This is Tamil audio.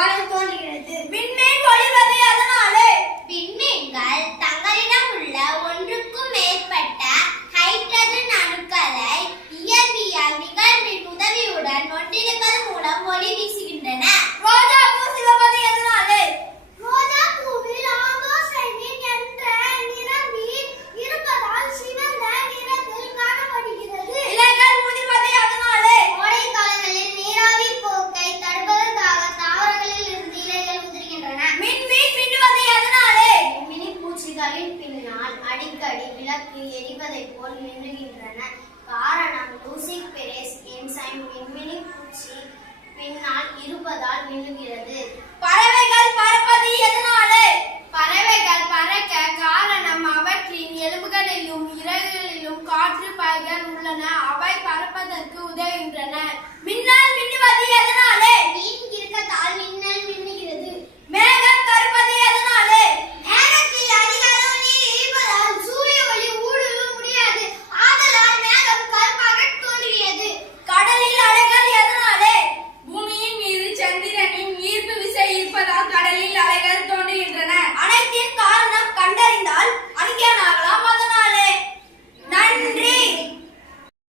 தோன்றுகிறது. விண்மீன் ஒளிர்வது எதனாலே? விண்மீன்கள் தங்களிடம் உள்ள ஒன்றுக்கும் மேற்பட்ட ஹைட்ரஜன் அணுக்களை இயற்பியல் நிகழ்வின் உதவியுடன் ஒன்றிணைப்பதன் மூலம் ஒளி வீசுகின்றன. ரோஜா பூ சிவப்பது எதனாலே? ரோஜா பூவில் ஆந்தோசைனின் என்ற நிறமீன் இருப்பதால் சிவந்த நிறத்தில் காணப்படுகிறது. இலைகள் உதிர்வது எதனாலே? கோடை காலங்களில் நீராவி போக்கை தடுப்பதற்காக தாவரங்களில் இருந்து இலைகள் உதிர்கின்றன. மின்மீன் மின்னுவது எதனாலே? மினி பூச்சிகளின் பின்னால் அடிக்கடி விளக்கு எரிவதை போல் மின்னுகின்றன. காரணம் லூசிக் பெரேஸ் என்சைம் மின்மினி பூச்சி பின்னால் இருப்பதால் மின்னுகிறது. பறவைகள் பறப்பது எதனாலே? பறவைகள் பறக்க காரணம் அவற்றின் எலும்புகளிலும் இறகுகளிலும் காற்று பைகள் உள்ளன. அவை பறப்பதற்கு உதவுகின்றன.